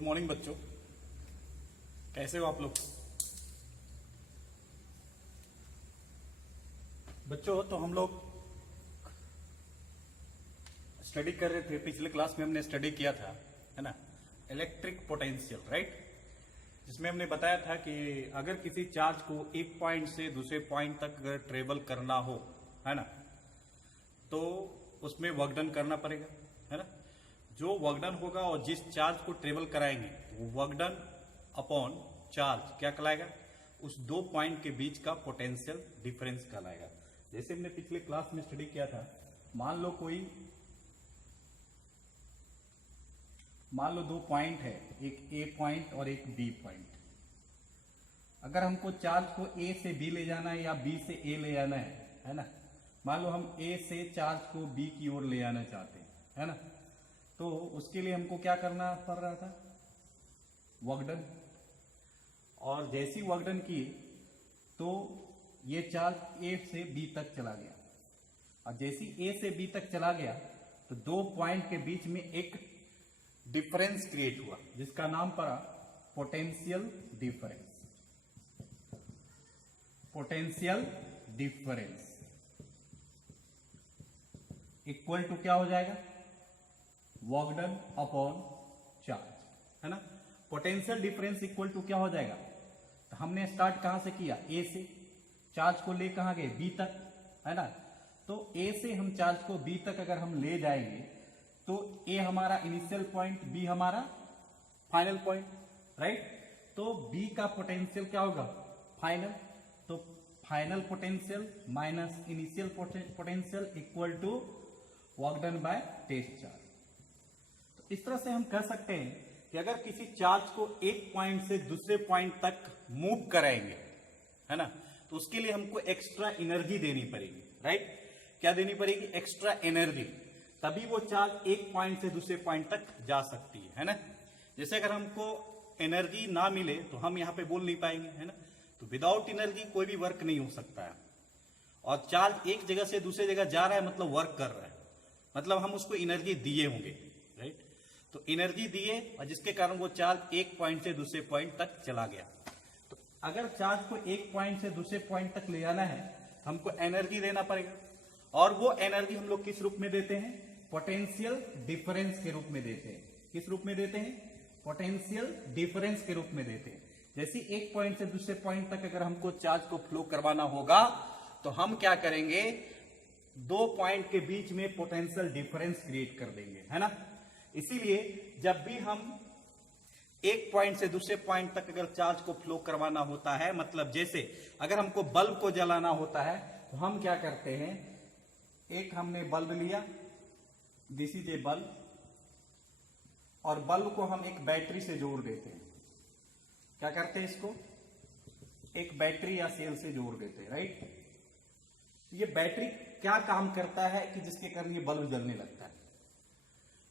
Good morning बच्चों, कैसे हो आप लोग? बच्चों तो हम लोग स्टडी कर रहे थे। पिछले क्लास में हमने स्टडी किया था, है ना, इलेक्ट्रिक पोटेंशियल, राइट, जिसमें हमने बताया था कि अगर किसी चार्ज को एक पॉइंट से दूसरे पॉइंट तक अगर ट्रेवल करना हो, है ना, तो उसमें वर्क डन करना पड़ेगा, है ना। जो वर्क डन होगा और जिस चार्ज को ट्रेवल कराएंगे वो वर्क डन अपॉन चार्ज क्या कहलाएगा? उस दो पॉइंट के बीच का पोटेंशियल डिफरेंस कहलाएगा। जैसे हमने पिछले क्लास में स्टडी किया था, मान लो दो पॉइंट है, एक ए पॉइंट और एक बी पॉइंट। अगर हमको चार्ज को ए से बी ले जाना है या बी से ए ले जाना है ना, मान लो हम ए से चार्ज को बी की ओर ले जाना चाहते हैं, है ना, तो उसके लिए हमको क्या करना पड़ रहा था? Work done. और जैसी वर्क डन की तो ये चार्ज ए से बी तक चला गया, और जैसी ए से बी तक चला गया तो दो पॉइंट के बीच में एक डिफरेंस क्रिएट हुआ जिसका नाम पड़ा potential difference. Potential difference equal to क्या हो जाएगा? वर्क डन अपॉन चार्ज, है ना। पोटेंशियल डिफरेंस इक्वल टू क्या हो जाएगा? तो हमने स्टार्ट कहां से किया? ए से। चार्ज को ले कहां गए? बी तक, है ना। तो ए से हम चार्ज को बी तक अगर हम ले जाएंगे तो ए हमारा इनिशियल पॉइंट, बी हमारा फाइनल पॉइंट, राइट। तो बी का पोटेंशियल क्या होगा? फाइनल। तो final potential minus initial potential equal to work done by test charge. तो इस तरह से हम कह सकते हैं कि अगर किसी चार्ज को एक पॉइंट से दूसरे पॉइंट तक मूव कराएंगे, है ना, तो उसके लिए हमको एक्स्ट्रा एनर्जी देनी पड़ेगी, राइट। क्या देनी पड़ेगी? एक्स्ट्रा एनर्जी, तभी वो चार्ज एक पॉइंट से दूसरे पॉइंट तक जा सकती है ना। जैसे अगर हमको एनर्जी ना मिले तो हम यहाँ पे बोल नहीं पाएंगे, है ना। तो विदाउट एनर्जी कोई भी वर्क नहीं हो सकता है। और चार्ज एक जगह से दूसरे जगह जा रहा है मतलब वर्क कर रहा है, मतलब हम उसको एनर्जी दिए होंगे, राइट। तो एनर्जी दिए और जिसके कारण वो चार्ज एक पॉइंट से दूसरे पॉइंट तक चला गया। तो अगर चार्ज को एक पॉइंट से दूसरे पॉइंट तक ले जाना है हमको एनर्जी देना पड़ेगा, और वो एनर्जी हम लोग किस रूप में देते हैं? पोटेंशियल डिफरेंस के रूप में देते हैं। किस रूप में देते हैं? पोटेंशियल डिफरेंस के रूप में देते हैं। जैसे एक पॉइंट से दूसरे पॉइंट तक अगर हमको चार्ज को फ्लो करवाना होगा तो हम क्या करेंगे? दो पॉइंट के बीच में पोटेंशियल डिफरेंस क्रिएट कर देंगे, है ना। इसीलिए जब भी हम एक पॉइंट से दूसरे पॉइंट तक अगर चार्ज को फ्लो करवाना होता है, मतलब जैसे अगर हमको बल्ब को जलाना होता है तो हम क्या करते हैं? एक हमने बल्ब लिया, दिस इज ए बल्ब, और बल्ब को हम एक बैटरी से जोड़ देते हैं। क्या करते हैं? इसको एक बैटरी या सेल से जोड़ देते हैं, राइट। ये बैटरी क्या काम करता है कि जिसके कारण ये बल्ब जलने लगता है?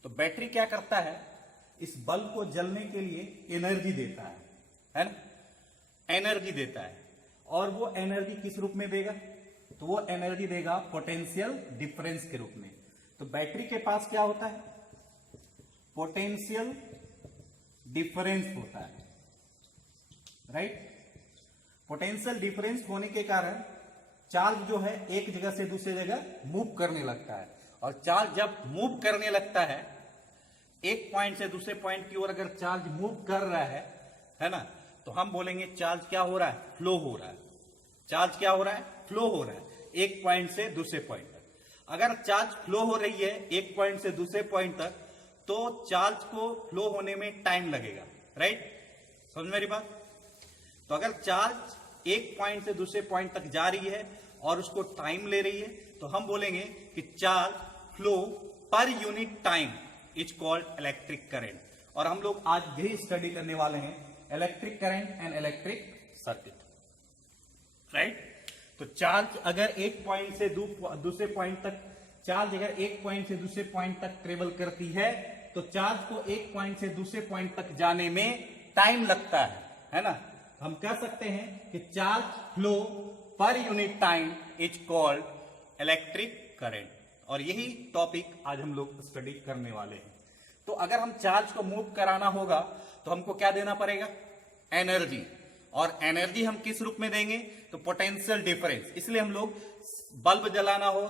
तो बैटरी क्या करता है? इस बल्ब को जलने के लिए एनर्जी देता है ना, एनर्जी देता है। और वो एनर्जी किस रूप में देगा? तो वो एनर्जी देगा पोटेंशियल डिफरेंस के रूप में। तो बैटरी के पास क्या होता है? पोटेंशियल डिफरेंस होता है, राइट। पोटेंशियल डिफरेंस होने के कारण चार्ज जो है एक जगह से दूसरी जगह मूव करने लगता है, और चार्ज जब मूव करने लगता है एक पॉइंट से दूसरे पॉइंट की ओर अगर चार्ज मूव कर रहा है ना, तो हम बोलेंगे चार्ज क्या हो रहा है? फ्लो हो रहा है। चार्ज क्या हो रहा है? फ्लो हो रहा है एक पॉइंट से दूसरे पॉइंट तक। अगर चार्ज फ्लो हो रही है एक पॉइंट से दूसरे पॉइंट तक तो चार्ज को फ्लो होने में टाइम लगेगा, राइट। समझ मेरी बात? तो अगर चार्ज एक पॉइंट से दूसरे पॉइंट तक जा रही है और उसको टाइम ले रही है तो हम बोलेंगे कि charge flow per unit time is called electric current. और हम लोग आज भी स्टडी करने वाले हैं electric current and electric circuit, right. तो चार्ज अगर एक पॉइंट से दूसरे पॉइंट तक, चार्ज अगर एक पॉइंट से दूसरे पॉइंट तक ट्रेवल करती है तो चार्ज को एक पॉइंट से दूसरे पॉइंट तक जाने में टाइम लगता है ना। हम कह सकते हैं कि charge flow per unit time is called electric current. और यही टॉपिक आज हम लोग स्टडी करने वाले हैं। तो अगर हम चार्ज को मूव कराना होगा तो हमको क्या देना पड़ेगा, एनर्जी। और एनर्जी हम किस रूप में देंगे, तो पोटेंशियल डिफरेंस। इसलिए हम लोग बल्ब जलाना हो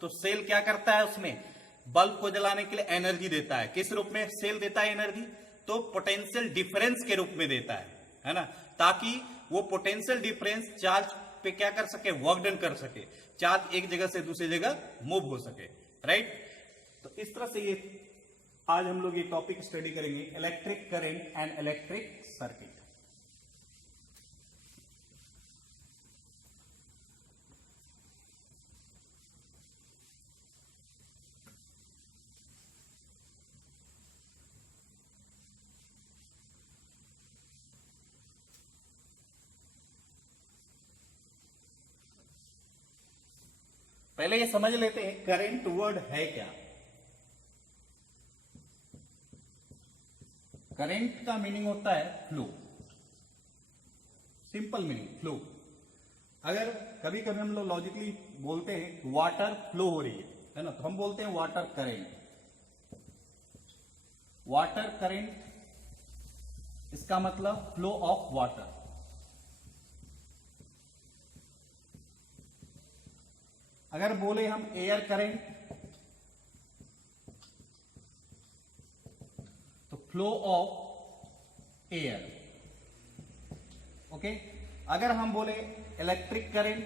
तो सेल क्या करता है, उसमें बल्ब को जलाने के लिए एनर्जी देता है। किस रूप में सेल देता है एनर्जी, तो पोटेंशियल डिफरेंस के रूप में देता है ना, ताकि वो पोटेंशियल डिफरेंस चार्ज पे क्या कर सके, वर्क डन कर सके, चार्ज एक जगह से दूसरी जगह मूव हो सके, राइट। तो इस तरह से ये आज हम लोग ये टॉपिक स्टडी करेंगे, electric current and electric circuit. पहले ये समझ लेते हैं करंट वर्ड है क्या। करंट का मीनिंग होता है फ्लो, सिंपल मीनिंग फ्लो। अगर कभी कभी हम लोग लॉजिकली बोलते हैं वाटर फ्लो हो रही है ना, तो हम बोलते हैं वाटर करंट। वाटर करंट इसका मतलब फ्लो ऑफ वाटर। अगर बोले हम एयर करंट तो फ्लो ऑफ एयर, ओके। अगर हम बोले electric current,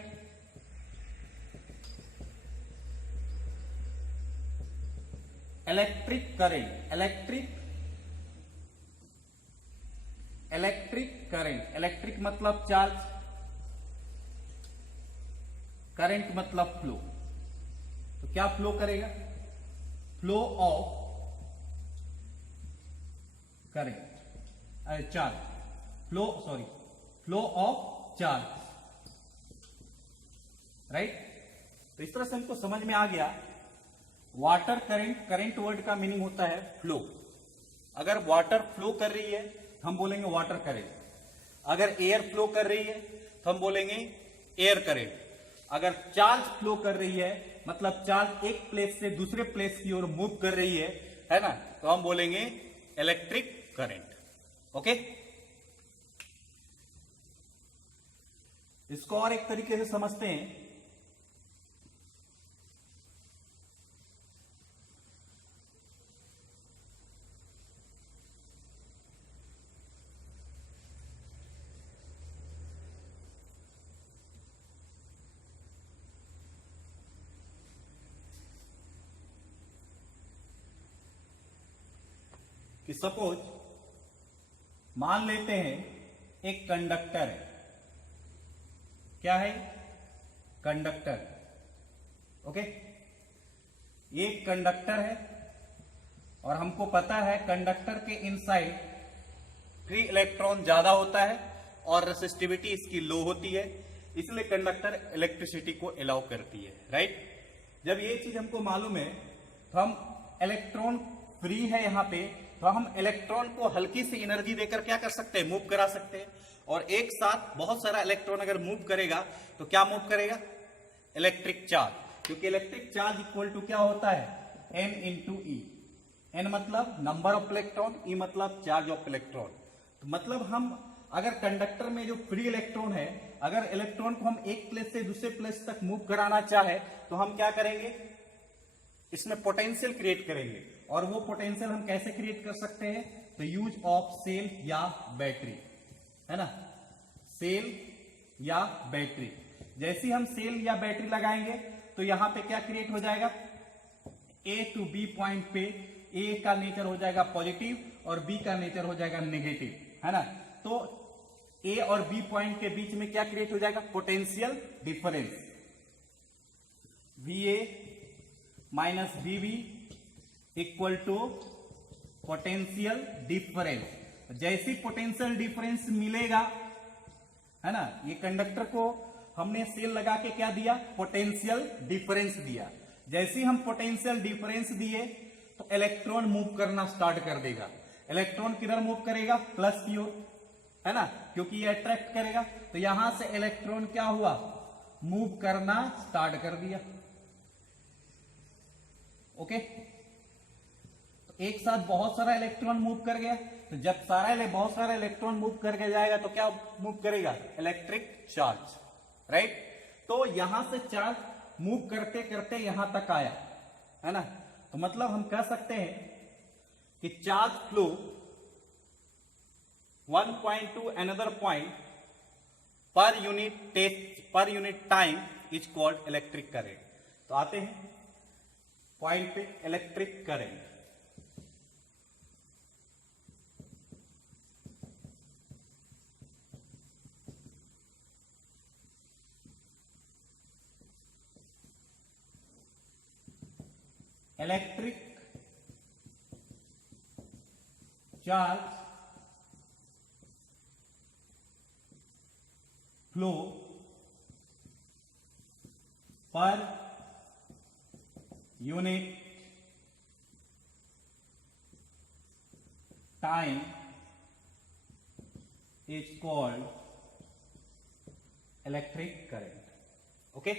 electric current, electric current, electric मतलब चार्ज, करंट मतलब फ्लो। तो क्या फ्लो करेगा, flow of current, charge, flow of charge, right. तो इस तरह से हमको समझ में आ गया वाटर करंट, करंट वर्ड का मीनिंग होता है फ्लो। अगर वाटर फ्लो कर रही है तो हम बोलेंगे वाटर करंट। अगर एयर फ्लो कर रही है तो हम बोलेंगे एयर करंट। अगर चार्ज फ्लो कर रही है मतलब चार्ज एक प्लेस से दूसरे प्लेस की ओर मूव कर रही है ना, तो हम बोलेंगे इलेक्ट्रिक करंट, ओके। इसको और एक तरीके से समझते हैं, कि सपोज मान लेते हैं एक कंडक्टर है। क्या है, कंडक्टर, ओके। ये कंडक्टर है और हमको पता है कंडक्टर के इनसाइड फ्री इलेक्ट्रॉन ज्यादा होता है और रेसिस्टिविटी इसकी लो होती है, इसलिए कंडक्टर इलेक्ट्रिसिटी को अलाउ करती है, राइट। जब ये चीज हमको मालूम है तो हम इलेक्ट्रॉन फ्री है यहां पे, तो हम इलेक्ट्रॉन को हल्की सी एनर्जी देकर क्या कर सकते हैं, मूव करा सकते हैं। और एक साथ बहुत सारा इलेक्ट्रॉन अगर मूव करेगा तो क्या मूव करेगा, इलेक्ट्रिक चार्ज। क्योंकि इलेक्ट्रिक चार्ज इक्वल टू क्या होता है, N इंटू ई। N मतलब नंबर ऑफ इलेक्ट्रॉन, E मतलब चार्ज ऑफ इलेक्ट्रॉन। तो मतलब हम अगर कंडक्टर में जो फ्री इलेक्ट्रॉन है, अगर इलेक्ट्रॉन को हम एक प्लेस से दूसरे प्लेस तक मूव कराना चाहे तो हम क्या करेंगे, इसमें पोटेंशियल क्रिएट करेंगे। और वो पोटेंशियल हम कैसे क्रिएट कर सकते हैं, तो यूज ऑफ सेल या बैटरी, है ना, सेल या बैटरी। जैसे हम सेल या बैटरी लगाएंगे तो यहां पे क्या क्रिएट हो जाएगा, ए टू बी पॉइंट पे ए का नेचर हो जाएगा पॉजिटिव और बी का नेचर हो जाएगा नेगेटिव, है ना। तो ए और बी पॉइंट के बीच में क्या क्रिएट हो जाएगा, potential difference, V A minus V B equal to potential difference. जैसी पोटेंशियल डिफरेंस मिलेगा, है ना, ये कंडक्टर को हमने सेल लगा के क्या दिया, पोटेंशियल डिफरेंस दिया। जैसे हम पोटेंशियल डिफरेंस दिए तो इलेक्ट्रॉन मूव करना स्टार्ट कर देगा। इलेक्ट्रॉन किधर मूव करेगा, प्लस की ओर, है ना, क्योंकि ये अट्रैक्ट करेगा। तो यहां से इलेक्ट्रॉन क्या हुआ, मूव करना स्टार्ट कर दिया, ओके। तो एक साथ बहुत सारा इलेक्ट्रॉन मूव कर गया, तो जब बहुत सारा इलेक्ट्रॉन मूव करके जाएगा तो क्या मूव करेगा? Electric charge, right. तो यहां से चार्ज मूव करते करते यहां तक आया, है ना। तो मतलब हम कह सकते हैं कि charge flow one point two another point पर unit time is called electric current. तो आते हैं पॉइंट पे, electric current. Electric charge flow per unit time is called electric current. Okay,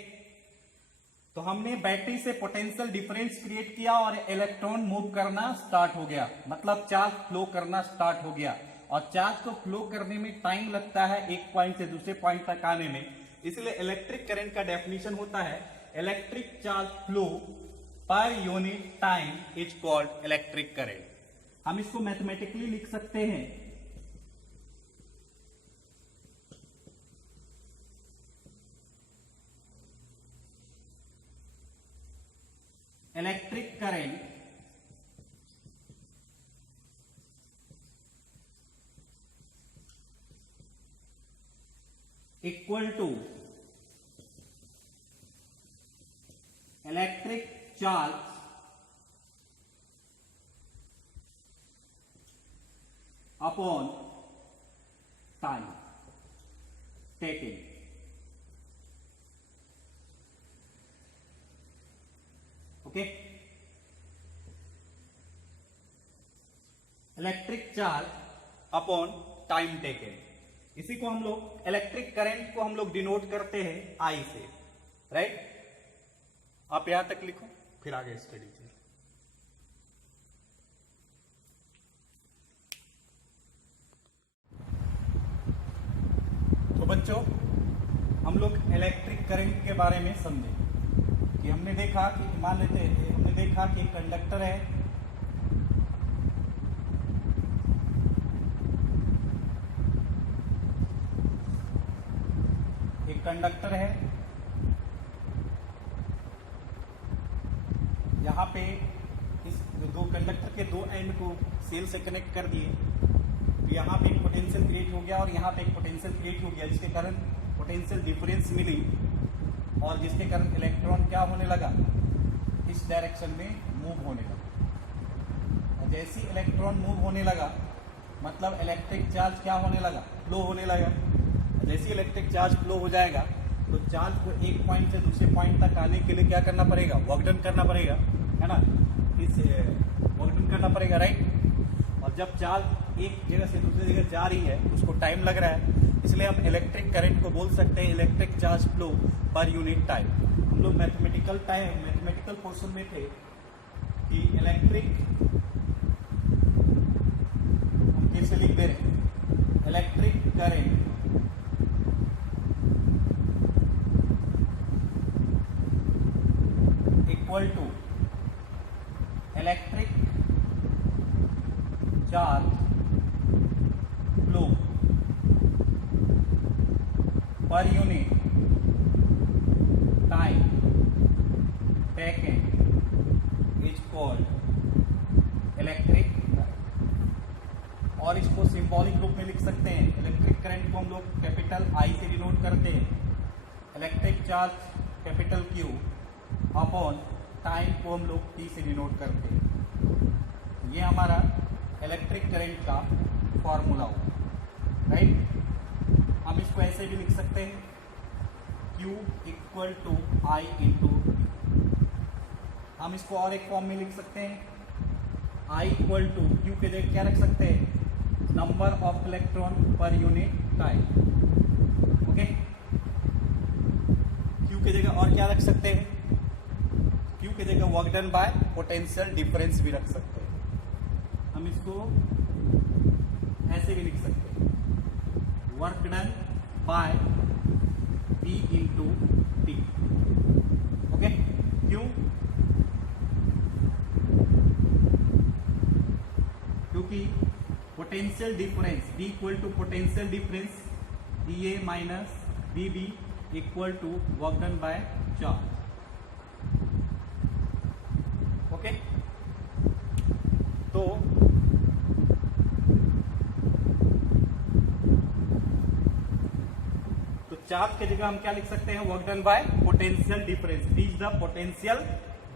तो हमने बैटरी से पोटेंशियल डिफरेंस क्रिएट किया और इलेक्ट्रॉन मूव करना स्टार्ट हो गया, मतलब चार्ज फ्लो करना स्टार्ट हो गया। और चार्ज को फ्लो करने में टाइम लगता है एक पॉइंट से दूसरे पॉइंट तक आने में, इसलिए इलेक्ट्रिक करंट का डेफिनेशन होता है electric charge flow per unit time is called electric current. हम इसको मैथमेटिकली लिख सकते हैं, electric current equal to electric charge upon time taking. Okay, electric charge upon time taken, इसी को हम लोग इलेक्ट्रिक करंट को हम लोग डिनोट करते हैं आई से, राइट। आप यहां तक लिखो, फिर आगे स्टडी करें। तो बच्चों, हम लोग इलेक्ट्रिक करंट के बारे में समझे कि हमने देखा कि मान लेते हैं, हमने देखा कि एक कंडक्टर है, एक कंडक्टर है, यहाँ पे इस दो कंडक्टर के दो एंड को सेल से कनेक्ट कर दिए, तो यहाँ पे एक पोटेंशियल क्रिएट हो गया और यहाँ पे एक पोटेंशियल क्रिएट हो गया, जिसके कारण पोटेंशियल डिफरेंस मिली और जिसके कारण इलेक्ट्रॉन क्या होने लगा? इस डायरेक्शन में मूव होने लगा। और जैसे ही इलेक्ट्रॉन मूव होने लगा, मतलब इलेक्ट्रिक चार्ज क्या होने लगा? फ्लो होने लगा। जैसे इलेक्ट्रिक चार्ज फ्लो हो जाएगा तो चार्ज को एक पॉइंट से दूसरे पॉइंट तक आने के लिए क्या करना पड़ेगा? वर्क डन करना पड़ेगा, है ना। इस वर्क डन करना पड़ेगा, राइट। और जब चार्ज एक जगह से दूसरी जगह जा रही है तो उसको टाइम लग रहा है, इसलिए हम इलेक्ट्रिक करंट को बोल सकते हैं electric charge flow per unit time. हम लोग मैथमेटिकल पोर्शन में थे कि इलेक्ट्रिक, हम फिर से लिख दे रहे हैं, electric current equal to electric charge flow per unit time taken is called electric current. और इसको सिंबॉलिक रूप में लिख सकते हैं, इलेक्ट्रिक करंट को हम लोग कैपिटल आई से डिनोट करते हैं, electric charge capital Q upon time को हम लोग टी से डिनोट करते हैं। ये हमारा इलेक्ट्रिक करंट का फॉर्मूला होगा, राइट। हम इसको ऐसे भी लिख सकते हैं, Q equal to I into T. हम इसको और एक फॉर्म में लिख सकते हैं, I इक्वल टू Q के जगह क्या रख सकते हैं? नंबर ऑफ इलेक्ट्रॉन पर यूनिट टाइम। ओके, Q के जगह और क्या रख सकते हैं? Q के जगह work done by potential difference भी रख सकते हैं। हम इसको ऐसे भी लिख सकते हैं, work done by P into T. Okay, क्यों? क्योंकि potential difference D equal to potential difference DA minus BB equal to work done by charge. Okay, तो चार्ज की जगह हम क्या लिख सकते हैं? Work done by potential difference. D is the potential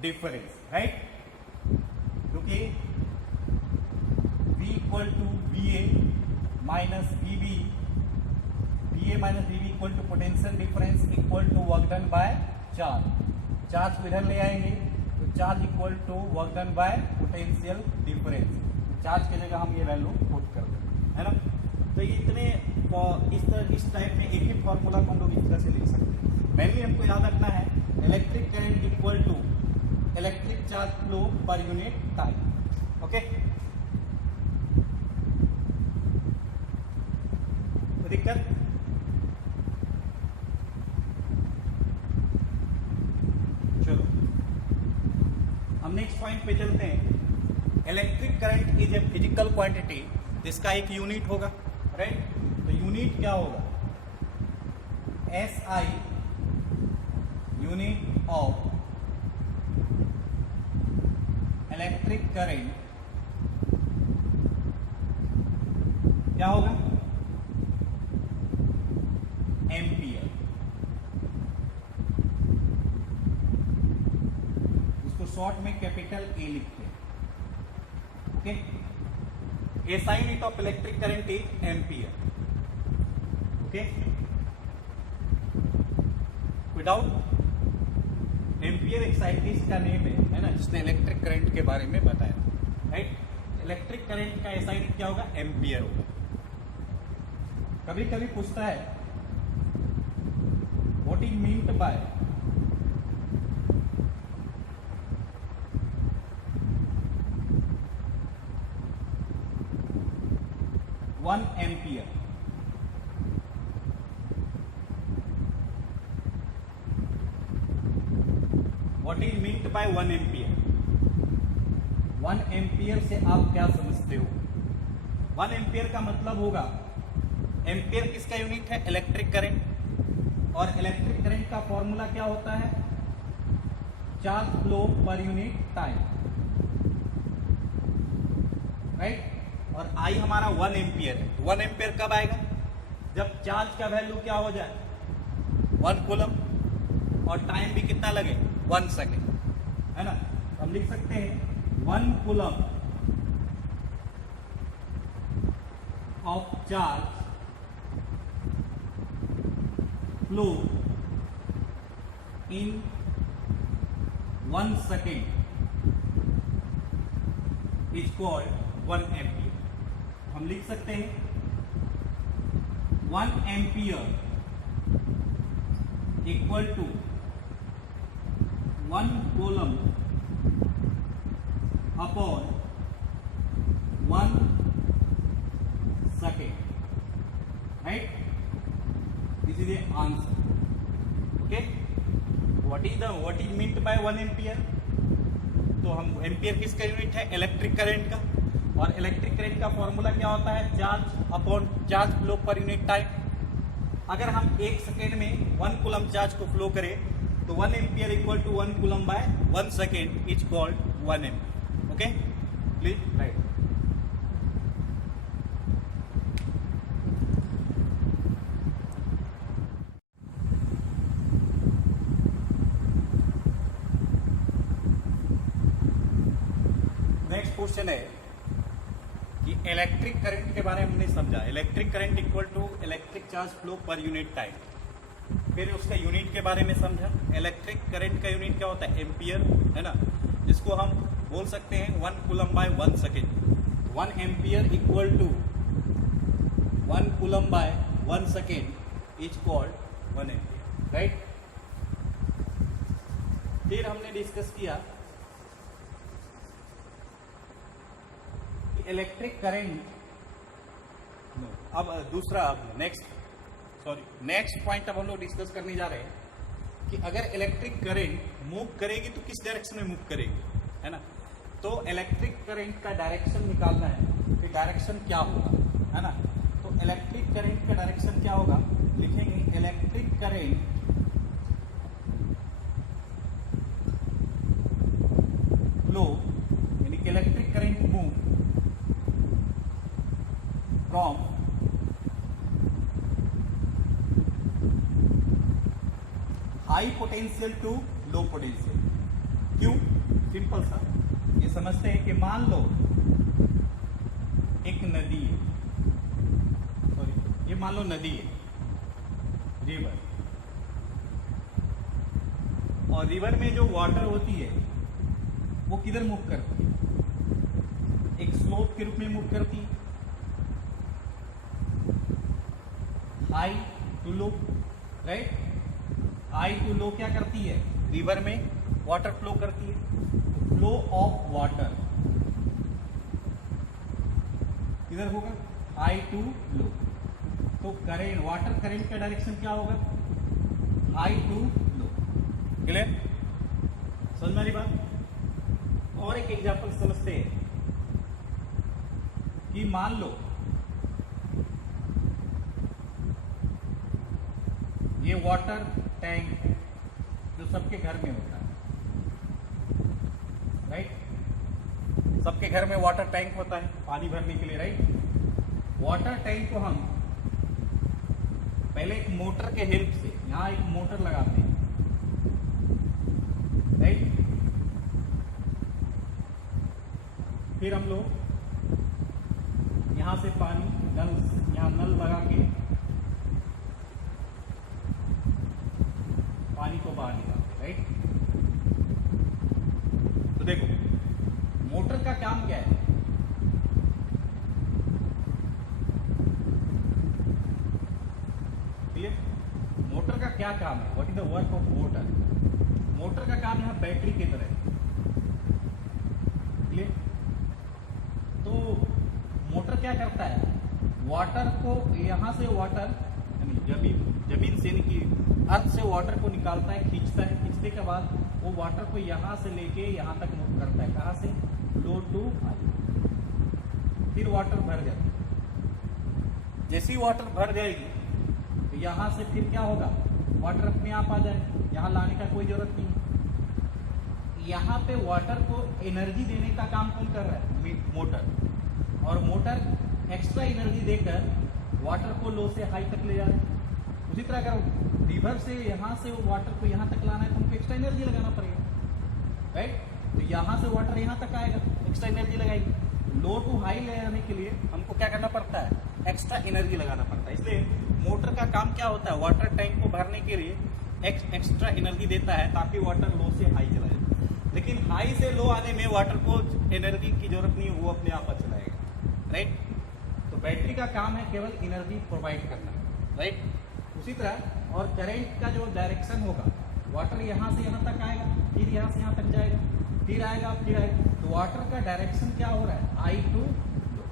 difference, right? क्योंकि V equal to BA minus BB, BA minus BB equal to potential difference equal to work done by charge. Charge को इधर ले आएंगे तो charge equal to work done by potential difference. Charge की जगह हम ये वैल्यू पुट कर देंगे, है ना? तो ये इतने इस टाइप में एक ही फॉर्मूला को हम लोग इस तरह से लिख सकते हैं। मेनली हमको याद रखना है electric current equal to electric charge flow per unit time. Okay, तो दिक्कत? चलो हम नेक्स्ट पॉइंट पे चलते हैं। Electric current is a physical quantity, जिसका एक यूनिट होगा, राइट? तो यूनिट क्या होगा? SI, unit of electric current क्या होगा? एम्पियर। इसको शॉर्ट में कैपिटल A लिखते हैं। Okay, SI unit of electric current is ampere. Okay, without ampere एक साइंटिस्ट का नेम है ना, जिसने इलेक्ट्रिक करंट के बारे में बताया, राइट? इलेक्ट्रिक करंट का SI यूनिट क्या होगा? एम्पियर होगा। कभी कभी पूछता है what is meant by one ampere. What is meant by 1 ampere? 1 ampere से आप क्या समझते हो? 1 एम्पियर का मतलब होगा, एम्पियर किसका यूनिट है? Electric current. और इलेक्ट्रिक करंट का फॉर्मूला क्या होता है? Charge flow per unit time, right? और I हमारा 1 एम्पियर है। 1 एम्पियर कब आएगा? जब चार्ज का वैल्यू क्या हो जाए? 1 कूलम, और टाइम भी कितना लगे? 1 सेकेंड, है ना? हम लिख सकते हैं 1 coulomb of charge flow in 1 second is called 1 ampere. हम लिख सकते हैं 1 ampere equal to 1 coulomb upon 1 second, right? This is a answer. Okay, what is meant by 1 ampere? तो हम एम्पियर किसका यूनिट है? इलेक्ट्रिक करंट का। और इलेक्ट्रिक करंट का फॉर्मूला क्या होता है? Charge upon charge flow per unit time. अगर हम 1 सेकेंड में 1 कूलम चार्ज को फ्लो करें तो 1 ampere equal to 1 coulomb by 1 second is called 1 ampere. Okay, please right. Next question है कि इलेक्ट्रिक करंट के बारे में हमने समझा। Electric current equal to electric charge flow per unit time. फिर उसका यूनिट के बारे में समझा। इलेक्ट्रिक करंट का यूनिट क्या होता है? एम्पियर, है ना? जिसको हम बोल सकते हैं 1 coulomb by 1 second. 1 ampere equal to 1 coulomb by 1 second is called 1 ampere, right? फिर हमने डिस्कस किया इलेक्ट्रिक करंट, अब दूसरा नेक्स्ट पॉइंट अब हम लोग डिस्कस करने जा रहे हैं कि अगर इलेक्ट्रिक करंट मूव करेगी तो किस डायरेक्शन में मूव करेगी, है ना। तो इलेक्ट्रिक करंट का डायरेक्शन निकालना है कि डायरेक्शन क्या होगा, है ना। तो इलेक्ट्रिक करंट का डायरेक्शन क्या होगा, लिखेंगे इलेक्ट्रिक करंट फ्लो, यानी कि electric current move from high potential to low potential. क्यों? सिंपल सा, ये समझते हैं कि मान लो एक नदी है, ये मान लो नदी है, रिवर, और रिवर में जो वाटर होती है वो किधर मूव करती है, एक स्लोप के रूप में मूव करती है, high to low, right. High to low क्या करती है, रिवर में वाटर फ्लो करती है। फ्लो ऑफ वाटर किधर होगा, हाई टू लो। तो करेंट, वाटर करंट का डायरेक्शन क्या होगा, हाई टू लो। क्लियर, समझ में आ रही बात। और एक एग्जांपल समझते हैं कि मान लो ये वाटर टैंक है जो सबके घर में होता है, राइट। सबके घर में वाटर टैंक होता है पानी भरने के लिए, राइट। वाटर टैंक को हम पहले एक मोटर के हेल्प से, यहां एक मोटर लगाते हैं, राइट। फिर हम लोग यहां से पानी नल, यहां नल लगा के पानी को बाहर निकालते, राइट। तो देखो मोटर का काम क्या है, क्लियर। मोटर का क्या काम है, what is the work of motor. Motor का काम यहां बैटरी की तरह है, क्लियर। तो मोटर क्या करता है, वाटर को यहां से वाटर जमीन से अर्थ से वाटर को निकालता है, खींचता है, खींचने के बाद वो वाटर को यहां से लेके यहां तक मूव करता है, कहां से, लो टू हाई। फिर वाटर भर जाती है, जैसे ही वाटर भर जाएगी तो यहां से फिर क्या होगा, वाटर अपने आप आ जाएगा, यहां लाने का कोई जरूरत नहीं। यहां पे वाटर को एनर्जी देने का काम कौन कर रहा है, मोटर। और मोटर एक्स्ट्रा एनर्जी देकर वाटर को लो से हाई तक ले जा रहा है। उसी तरह अगर रिवर से यहां से वो वाटर को यहां तक लाना है तो हमको एक्स्ट्रा एनर्जी लगाना पड़ेगा, राइट। तो यहां से वाटर यहां तक आएगा, एक्स्ट्रा एनर्जी लगाएगी। लो टू हाई ले जाने के लिए हमको क्या करना पड़ता है, एक्स्ट्रा एनर्जी लगाना पड़ता है। इसलिए मोटर का काम क्या होता है, वाटर टैंक को भरने के लिए एक्स्ट्रा एनर्जी देता है ताकि वाटर लो से हाई चला जाए। लेकिन हाई से लो आने में वाटर को एनर्जी की जरूरत नहीं, वो अपने आप चलाएगा, राइट। तो बैटरी का काम है केवल एनर्जी प्रोवाइड करना, राइट। उसी तरह और करंट का जो डायरेक्शन होगा, वाटर यहां से यहां तक आएगा, फिर यहां से यहां तक जाएगा, फिर आएगा, फिर आएगा। तो वाटर का डायरेक्शन क्या हो रहा है, हाई टू लो,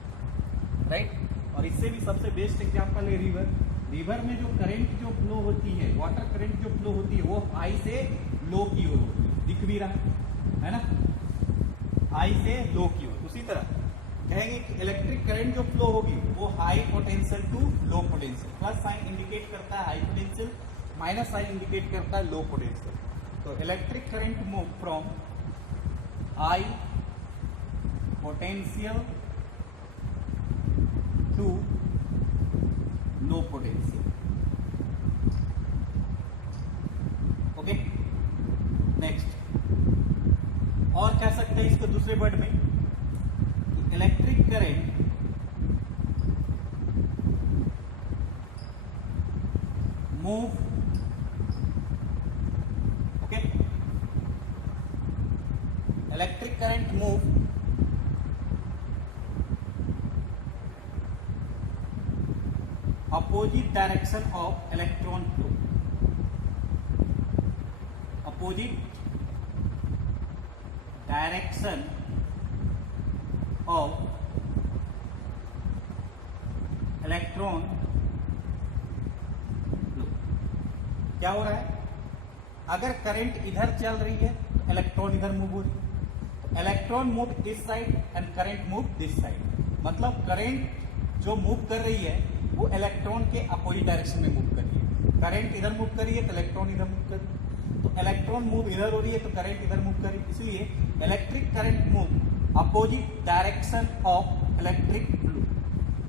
राइट। और इससे भी सबसे बेस्ट एग्जांपल है रिवर। रिवर में जो करंट जो फ्लो होती है, वाटर करंट जो फ्लो होती है वो हाई से लो की ओर होती है, दिख भी रहा है ना, हाई से लो की ओर। उसी तरह कहेंगे कि इलेक्ट्रिक करंट जो फ्लो होगी वो high potential to low potential, plus sign indicate करता है high potential, minus sign indicate करता है लो पोटेंशियल। तो electric current move from high potential to low potential, okay. Next और कह सकते हैं इसको दूसरे वर्ड में, electric current move, okay, electric current move opposite direction of electron flow, opposite direction of electron flow. क्या हो रहा है, अगर करंट इधर चल रही है तो इलेक्ट्रॉन इधर मूव हो रही है, electron move this side and current move this side. मतलब करंट जो मूव कर रही है वो इलेक्ट्रॉन के अपोजिट डायरेक्शन में मूव कर रही है। करंट इधर मूव कर रही है तो इलेक्ट्रॉन इधर मूव कर रही है, तो इलेक्ट्रॉन मूव इधर हो रही है तो करंट इधर मूव कर रही है। इसलिए electric current move opposite direction of electric flow,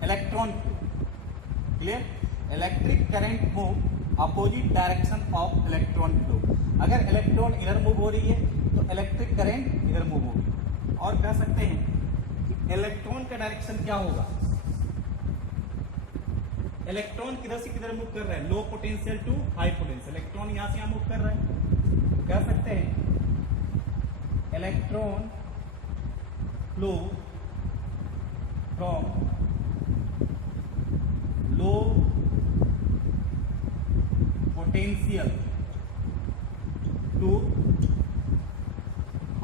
electron flow. Clear, electric current move opposite direction of electron flow. अगर इलेक्ट्रॉन इधर मूव हो रही है तो इलेक्ट्रिक करंट इधर मूव होगी। और कह सकते हैं कि इलेक्ट्रॉन का डायरेक्शन क्या होगा, इलेक्ट्रॉन किधर से किधर मूव कर रहा है, low potential to high potential. Electron यहां से यहां मूव कर रहा है, तो कह सकते हैं electron flow from low potential to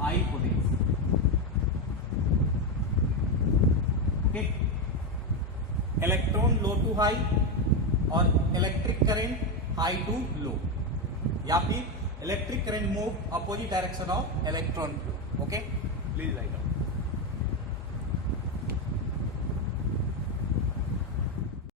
high potential. Okay, electron low to high और electric current high to low, या फिर electric current move opposite direction of electron flow. Okay, please write down.